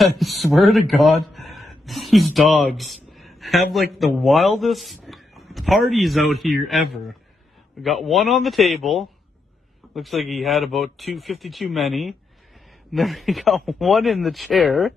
I swear to God, these dogs have like the wildest parties out here ever. We got one on the table. Looks like he had about 250 too many. And then we got one in the chair.